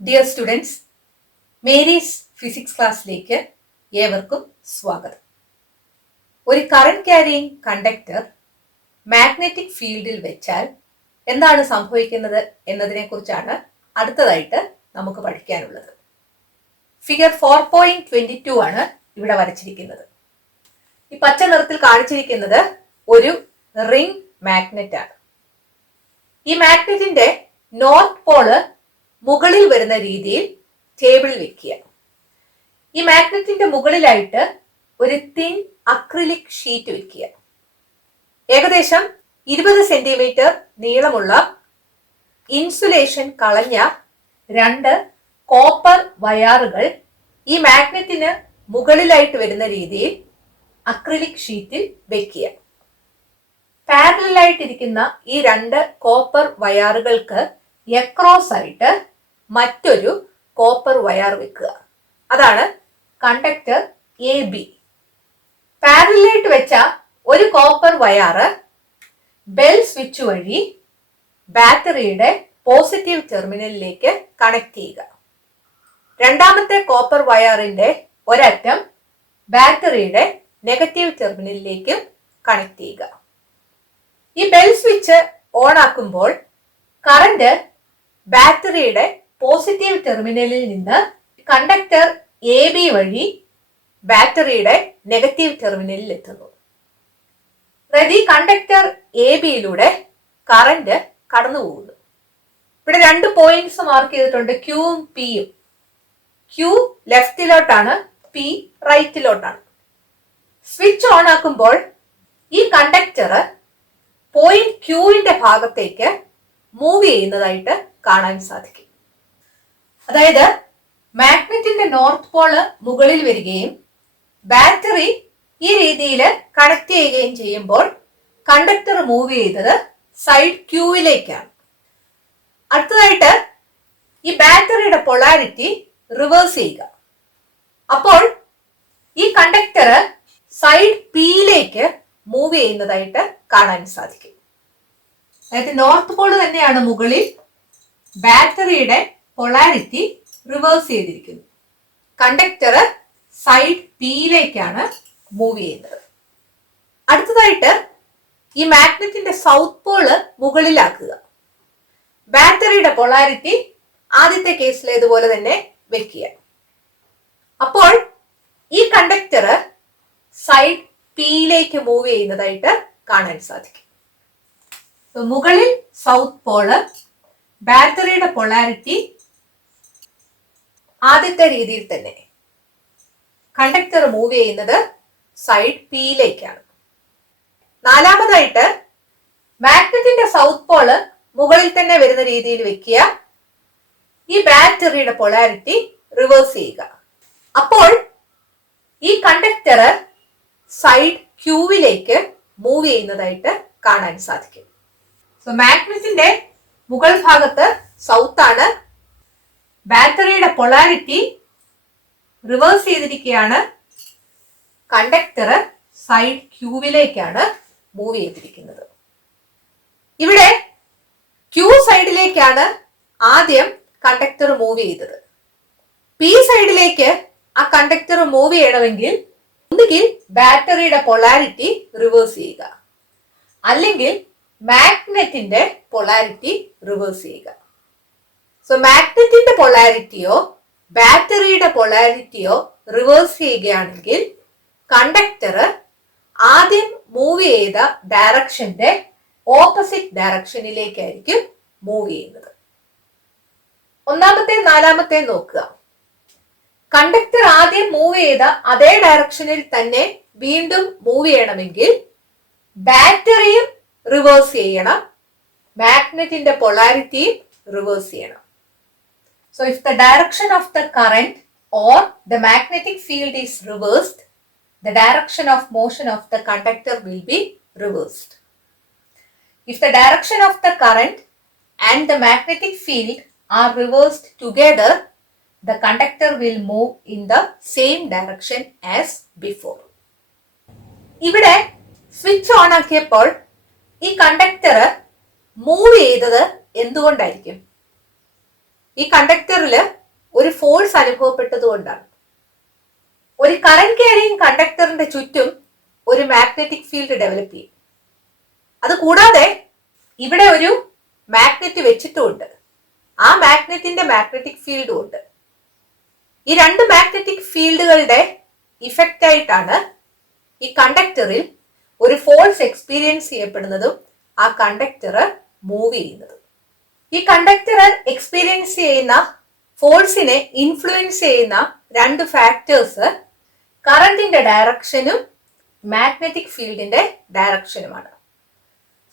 Dear students, Mary's physics ക്ലാസ്സിലേക്ക് ഏവർക്കും സ്വാഗതം. ഒരു കറന്റ് ക്യാരിയിങ് കണ്ടക്ടർ മാഗ്നറ്റിക് ഫീൽഡിൽ വെച്ചാൽ എന്താണ് സംഭവിക്കുന്നത് എന്നതിനെ കുറിച്ചാണ് അടുത്തതായിട്ട് നമുക്ക് പഠിക്കാനുള്ളത്. ഫിഗർ 4.22 ആണ് ഇവിടെ വരച്ചിരിക്കുന്നത്. ഈ പച്ച നിറത്തിൽ കാണിച്ചിരിക്കുന്നത് ഒരു റിംഗ് മാഗ്നറ്റ് ആണ്. ഈ മാഗ്നറ്റിന്റെ നോർത്ത് പോള് മുകളിൽ വരുന്ന രീതിയിൽ ടേബിളിൽ വെക്കുക. ഈ മാഗ്നറ്റിന്റെ മുകളിലായിട്ട് ഒരു തിൻ അക്രിലിക് ഷീറ്റ് വെക്കുക. ഏകദേശം 20 സെന്റിമീറ്റർ നീളമുള്ള ഇൻസുലേഷൻ കളഞ്ഞ 2 കോപ്പർ വയറുകൾ ഈ മാഗ്നറ്റിന് മുകളിലായിട്ട് വരുന്ന രീതിയിൽ അക്രിലിക് ഷീറ്റിൽ വെക്കുക. പാരലലായിട്ടിരിക്കുന്ന ഈ 2 കോപ്പർ വയറുകൾക്ക് എക്രോസ് ആയിട്ട് മറ്റൊരു കോപ്പർ വയർ വെക്കുക. അതാണ് കണ്ടക്ടർ എ ബി. പാരലലായിട്ട് വെച്ച ഒരു കോപ്പർ വയർ ബെൽ സ്വിച്ച് വഴി ബാറ്ററിയുടെ പോസിറ്റീവ് ടെർമിനലിലേക്ക് കണക്ട് ചെയ്യുക. രണ്ടാമത്തെ കോപ്പർ വയറിന്റെ ഒരറ്റം ബാറ്ററിയുടെ നെഗറ്റീവ് ടെർമിനലിലേക്ക് കണക്ട് ചെയ്യുക. ഈ ബെൽ സ്വിച്ച് ഓൺ ആക്കുമ്പോൾ കറന്റ് ബാറ്ററിയുടെ പോസിറ്റീവ് ടെർമിനലിൽ നിന്ന് കണ്ടക്ടർ എ ബി വഴി ബാറ്ററിയുടെ നെഗറ്റീവ് ടെർമിനലിൽ എത്തുന്നു. അതായത് ഈ കണ്ടക്ടർ എ ബിയിലൂടെ കറന്റ് കടന്നു പോകുന്നു. ഇവിടെ 2 പോയിന്റ്സ് മാർക്ക് ചെയ്തിട്ടുണ്ട്, ക്യൂവും പിയും. ക്യൂ ലെഫ്റ്റിലോട്ടാണ്, പി റൈറ്റിലോട്ടാണ്. സ്വിച്ച് ഓൺ ആക്കുമ്പോൾ ഈ കണ്ടക്ടർ പോയിന്റ് ക്യൂവിന്റെ ഭാഗത്തേക്ക് മൂവ് ചെയ്യുന്നതായിട്ട് കാണാൻ സാധിക്കും. അതായത് മാഗ്നറ്റിന്റെ നോർത്ത് പോള് മുകളിൽ വരികയും ബാറ്ററി ഈ രീതിയിൽ കണക്ട് ചെയ്യുകയും ചെയ്യുമ്പോൾ കണ്ടക്ടർ മൂവ് ചെയ്തത് സൈഡ് ക്യൂവിലേക്കാണ്. അടുത്തതായിട്ട് ഈ ബാറ്ററിയുടെ പൊളാരിറ്റി റിവേഴ്സ് ചെയ്യുക. അപ്പോൾ ഈ കണ്ടക്ടർ സൈഡ് പിയിലേക്ക് മൂവ് ചെയ്യുന്നതായിട്ട് കാണാൻ സാധിക്കും. അതായത് നോർത്ത് പോള് തന്നെയാണ് മുകളിൽ, ബാറ്ററിയുടെ പൊളാരിറ്റി റിവേഴ്സ് ചെയ്തിരിക്കുന്നു. കണ്ടക്ടർ സൈഡ് പിയിലേക്കാണ് മൂവ് ചെയ്യുന്നത്. അടുത്തതായിട്ട് ഈ മാഗ്നറ്റിന്റെ സൗത്ത് പോള് മുകളിലാക്കുക. ബാറ്ററിയുടെ പൊളാരിറ്റി ആദ്യത്തെ കേസിലേതുപോലെ തന്നെ വെക്കുക. അപ്പോൾ ഈ കണ്ടക്ടർ സൈഡ് പിയിലേക്ക് മൂവ് ചെയ്യുന്നതായിട്ട് കാണാൻ സാധിക്കും. മുകളിൽ സൗത്ത് പോള്, ബാറ്ററിയുടെ പൊളാരിറ്റി ആദ്യത്തെ രീതിയിൽ തന്നെ, കണ്ടക്ടർ മൂവ് ചെയ്യുന്നത് സൈഡ് പിയിലേക്കാണ്. നാലാമതായിട്ട് മാഗ്നറ്റിന്റെ സൗത്ത് പോള് മുകളിൽ തന്നെ വരുന്ന രീതിയിൽ വെക്കുക. ഈ ബാറ്ററിയുടെ പൊളാരിറ്റി റിവേഴ്സ് ചെയ്യുക. അപ്പോൾ ഈ കണ്ടക്ടർ സൈഡ് ക്യൂവിലേക്ക് മൂവ് ചെയ്യുന്നതായിട്ട് കാണാൻ സാധിക്കും. സോ മാഗ്നറ്റിന്റെ മുകൾ ഭാഗത്ത് സൗത്ത് ആണ്, ബാറ്ററിയുടെ പൊളാരിറ്റി റിവേഴ്സ് ചെയ്തിരിക്കുകയാണ്, കണ്ടക്ടർ സൈഡ് ക്യൂവിലേക്കാണ് മൂവ് ചെയ്തിരിക്കുന്നത്. ഇവിടെ ക്യൂ സൈഡിലേക്കാണ് ആദ്യം കണ്ടക്ടർ മൂവ് ചെയ്തത്. പി സൈഡിലേക്ക് ആ കണ്ടക്ടർ മൂവ് ചെയ്യണമെങ്കിൽ ഒന്നുകിൽ ബാറ്ററിയുടെ പൊളാരിറ്റി റിവേഴ്സ് ചെയ്യുക, അല്ലെങ്കിൽ മാഗ്നറ്റിന്റെ പൊളാരിറ്റി റിവേഴ്സ് ചെയ്യുക. സോ മാഗ്നറ്റിന്റെ പൊളാരിറ്റിയോ ബാറ്ററിയുടെ പൊളാരിറ്റിയോ റിവേഴ്സ് ചെയ്യുകയാണെങ്കിൽ കണ്ടക്ടർ ആദ്യം മൂവ് ചെയ്ത ഡയറക്ഷന്റെ ഓപ്പോസിറ്റ് ഡയറക്ഷനിലേക്കായിരിക്കും മൂവ് ചെയ്യുന്നത്. ഒന്നാമത്തെ നാലാമത്തെ നോക്കുക. കണ്ടക്ടർ ആദ്യം മൂവ് ചെയ്ത അതേ ഡയറക്ഷനിൽ തന്നെ വീണ്ടും മൂവ് ചെയ്യണമെങ്കിൽ ബാറ്ററിയും റിവേഴ്സ് ചെയ്യണം, മാഗ്നറ്റിന്റെ പൊളാരിറ്റിയും റിവേഴ്സ് ചെയ്യണം. So if the direction of the current or the magnetic field is reversed, the direction of motion of the conductor will be reversed. If the direction of the current and the magnetic field are reversed together, the conductor will move in the same direction as before. ഇവിടെ switch on ആക്കിയപ്പോൾ ഈ conductor move ചെയ്തത് എന്തുകൊണ്ടായിരിക്കും? ഈ കണ്ടക്ടറിൽ ഒരു force അനുഭവപ്പെട്ടതുകൊണ്ടാണ്. ഒരു current carrying കണ്ടക്ടറിന്റെ ചുറ്റും ഒരു magnetic field develop ചെയ്യും. അത് കൂടാതെ ഇവിടെ ഒരു മാഗ്നറ്റ് വെച്ചിട്ടുമുണ്ട്. ആ മാഗ്നറ്റിന്റെ മാഗ്നറ്റിക് ഫീൽഡും ഉണ്ട്. ഈ രണ്ട് മാഗ്നറ്റിക് ഫീൽഡുകളുടെ ഇഫക്റ്റ് ആയിട്ടാണ് ഈ കണ്ടക്ടറിൽ ഒരു ഫോഴ്സ് എക്സ്പീരിയൻസ് ചെയ്യപ്പെടുന്നതും ആ കണ്ടക്ടർ മൂവ് ചെയ്യുന്നതും. ഈ കണ്ടക്ടർ എക്സ്പീരിയൻസ് ചെയ്യുന്ന ഫോഴ്സിനെ ഇൻഫ്ലുവൻസ് ചെയ്യുന്ന രണ്ട് ഫാക്ടേഴ്സ് കറന്റിന്റെ ഡയറക്ഷനും മാഗ്നറ്റിക് ഫീൽഡിന്റെ ഡയറക്ഷനുമാണ്.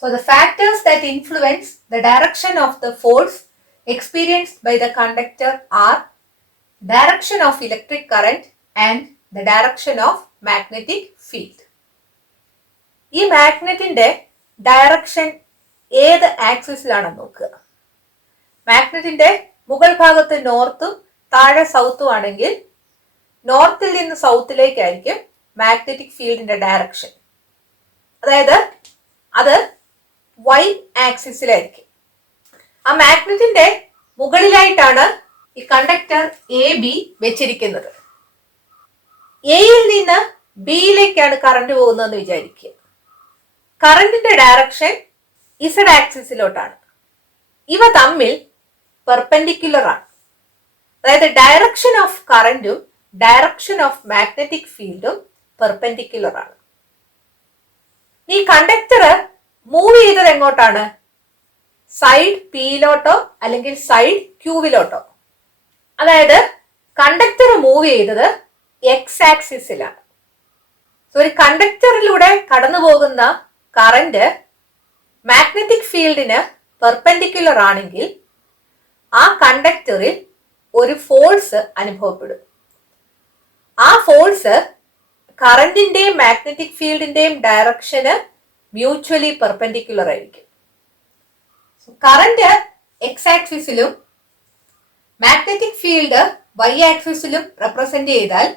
So the factors that influence the direction of the force experienced by the conductor are direction of electric current and the direction of magnetic field. ഈ മാഗ്നറ്റിന്റെ direction ഏത് ആക്സിസിലാണെന്ന് നോക്കുക. മാഗ്നറ്റിന്റെ മുകൾ ഭാഗത്ത് നോർത്തും താഴെ സൗത്തും ആണെങ്കിൽ നോർത്തിൽ നിന്ന് സൗത്തിലേക്കായിരിക്കും മാഗ്നറ്റിക് ഫീൽഡിന്റെ ഡയറക്ഷൻ. അതായത് അത് വൈ ആക്സിസിലായിരിക്കും. ആ മാഗ്നറ്റിന്റെ മുകളിലായിട്ടാണ് ഈ കണ്ടക്ടർ എ ബി വെച്ചിരിക്കുന്നത്. എയിൽ നിന്ന് ബിയിലേക്കാണ് കറണ്ട് പോകുന്നതെന്ന് വിചാരിക്കുക. കറന്റിന്റെ ഡയറക്ഷൻ ഇസഡ് ആക്സിസിലോട്ടാണ്. ഇവ തമ്മിൽ പെർപെൻഡിക്കുലർ ആണ്. അതായത് ഡയറക്ഷൻ ഓഫ് കറന്റും ഡയറക്ഷൻ ഓഫ് മാഗ്നറ്റിക് ഫീൽഡും പെർപെൻഡിക്കുലർ ആണ്. ഈ കണ്ടക്ടർ മൂവ് ചെയ്തത് എങ്ങോട്ടാണ്? സൈഡ് പിയിലോട്ടോ അല്ലെങ്കിൽ സൈഡ് ക്യൂവിലോട്ടോ. അതായത് കണ്ടക്ടർ മൂവ് ചെയ്തത് എക്സ് ആക്സിസിലാണ്. ഒരു കണ്ടക്ടറിലൂടെ കടന്നു പോകുന്ന കറന്റ് മാഗ്നറ്റിക് ഫീൽഡിന് പെർപെൻഡിക്കുലർ ആണെങ്കിൽ ആ കണ്ടക്ടറിൽ ഒരു ഫോഴ്സ് അനുഭവപ്പെടും. ആ ഫോഴ്സ് കറന്റിന്റെയും മാഗ്നറ്റിക് ഫീൽഡിന്റെയും ഡയറക്ഷന് മ്യൂച്വലി പെർപെൻഡിക്കുലർ ആയിരിക്കും. കറന്റ് എക്സ് ആക്സിസിലും മാഗ്നറ്റിക് ഫീൽഡ് വൈ ആക്സിസിലും റെപ്രസെന്റ് ചെയ്താൽ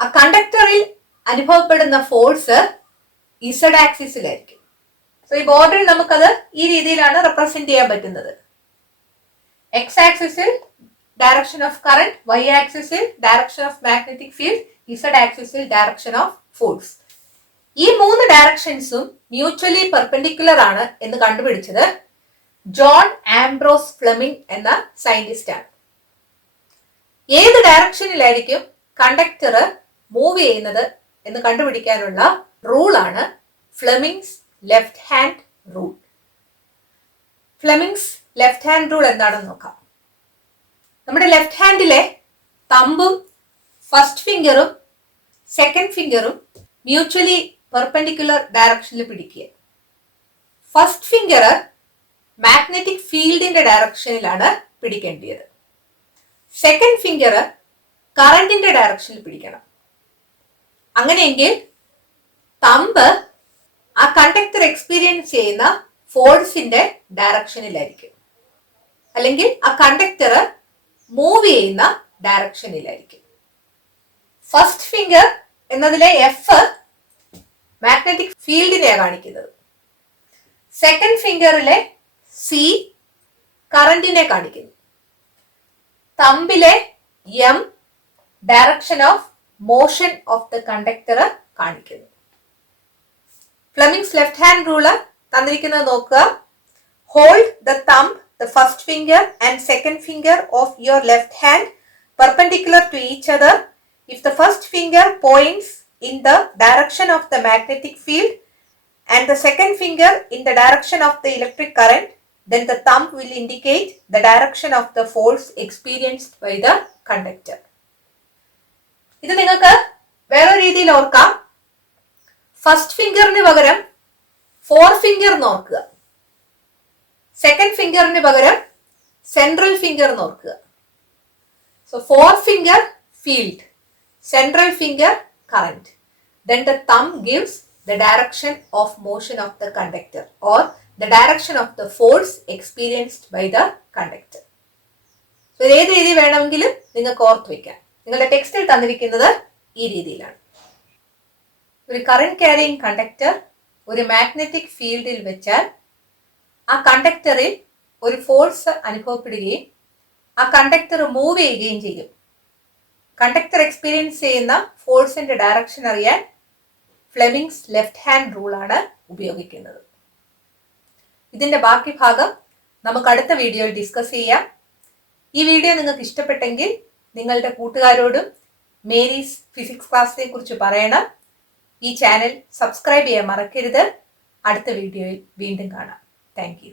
ആ കണ്ടക്ടറിൽ അനുഭവപ്പെടുന്ന ഫോഴ്സ് ഇസഡ് ആക്സിസിലായിരിക്കും. സോ ഈ ബോർഡിൽ നമുക്കത് ഈ രീതിയിലാണ് റെപ്രസെന്റ് ചെയ്യാൻ പറ്റുന്നത്. എക്സ് ആക്സിസിൽ ഡയറക്ഷൻ ഓഫ് കറന്റ്, വൈ ആക്സിസിൽ direction of magnetic field, Z ആക്സിസിൽ ഡയറക്ഷൻ ഓഫ് ഫോഴ്സ്. ഈ മൂന്ന് ഡയറക്ഷൻസും മ്യൂച്വലി പെർപെൻഡിക്കുലർ ആണ് എന്ന് കണ്ടുപിടിച്ചത് ജോൺ ആംബ്രോസ് ഫ്ലെമിംഗ് എന്ന സയന്റിസ്റ്റ് ആണ്. ഏത് ഡയറക്ഷനിലായിരിക്കും കണ്ടക്ടർ മൂവ് ചെയ്യുന്നത് എന്ന് കണ്ടുപിടിക്കാനുള്ള റൂളാണ് Fleming's left hand rule. Fleming's left hand rule എന്താണെന്ന് നോക്കാം. നമ്മുടെ ലെഫ്റ്റ് ഹാൻഡിലെ തമ്പും ഫസ്റ്റ് ഫിംഗറും സെക്കൻഡ് ഫിംഗറും മ്യൂച്വലി പെർപെൻഡിക്കുലർ ഡയറക്ഷനിൽ പിടിക്കുക. ഫസ്റ്റ് ഫിംഗർ മാഗ്നറ്റിക് ഫീൽഡിന്റെ ഡയറക്ഷനിലാണ് പിടിക്കേണ്ടത്. സെക്കൻഡ് ഫിംഗർ കറന്റിന്റെ ഡയറക്ഷനിൽ പിടിക്കണം. അങ്ങനെയെങ്കിൽ തമ്പ് ആ കണ്ടക്ടർ എക്സ്പീരിയൻസ് ചെയ്യുന്ന ഫോഴ്സിന്റെ ഡയറക്ഷനിലായിരിക്കും, അല്ലെങ്കിൽ ആ കണ്ടക്ടർ മൂവ് ചെയ്യുന്ന ഡയറക്ഷനിലായിരിക്കും. ഫസ്റ്റ് ഫിംഗർ എന്നതിലെ എഫ് മാഗ്നറ്റിക് ഫീൽഡിനെയാണ് കാണിക്കുന്നത്. സെക്കൻഡ് ഫിംഗറിലെ സി കറന്റിനെ കാണിക്കുന്നു. തമ്പിലെ M direction of motion of the conductor കാണിക്കുന്നു. ഫ്ലെമിങ്സ് ലെഫ്റ്റ് ഹാൻഡ് റൂള് തന്നിരിക്കുന്നത് നോക്കുക. Hold the thumb, the first finger and second finger of your left hand perpendicular to each other. If the first finger points in the direction of the magnetic field and the second finger in the direction of the electric current, then the thumb will indicate the direction of the force experienced by the conductor. ഇത് നിങ്ങൾക്ക് വേറെ രീതിയിൽ ഓർക്കാം. First ഫിംഗറിന് പകരം four finger നോക്കുക, second ഫിംഗറിന് പകരം central finger നോക്കുക. So forefinger field, central finger current. Then the thumb gives the direction of motion of the conductor or the direction of the force experienced by the conductor. So ഏത് രീതി വേണമെങ്കിലും നിങ്ങൾക്ക് ഓർത്ത് വയ്ക്കാം. നിങ്ങളുടെ ടെക്സ്റ്റിൽ തന്നിരിക്കുന്നത് ഈ രീതിയിലാണ്. ഒരു കറന്റ് ക്യാരിയിങ് കണ്ടക്ടർ ഒരു മാഗ്നറ്റിക് ഫീൽഡിൽ വെച്ചാൽ ആ കണ്ടക്ടറിൽ ഒരു ഫോഴ്സ് അനുഭവപ്പെടുകയും ആ കണ്ടക്ടർ മൂവ് ചെയ്യുകയും ചെയ്യും. കണ്ടക്ടർ എക്സ്പീരിയൻസ് ചെയ്യുന്ന ഫോഴ്സിന്റെ ഡയറക്ഷൻ അറിയാൻ ഫ്ലെമിങ്സ് ലെഫ്റ്റ് ഹാൻഡ് റൂൾ ആണ് ഉപയോഗിക്കുന്നത്. ഇതിന്റെ ബാക്കി ഭാഗം നമുക്ക് അടുത്ത വീഡിയോയിൽ ഡിസ്കസ് ചെയ്യാം. ഈ വീഡിയോ നിങ്ങൾക്ക് ഇഷ്ടപ്പെട്ടെങ്കിൽ നിങ്ങളുടെ കൂട്ടുകാരോടും മേരീസ് ഫിസിക്സ് ക്ലാസ്സിനെ കുറിച്ച് പറയണം. ഈ ചാനൽ സബ്സ്ക്രൈബ് ചെയ്യാൻ മറക്കരുത്. അടുത്ത വീഡിയോയിൽ വീണ്ടും കാണാം. Thank you.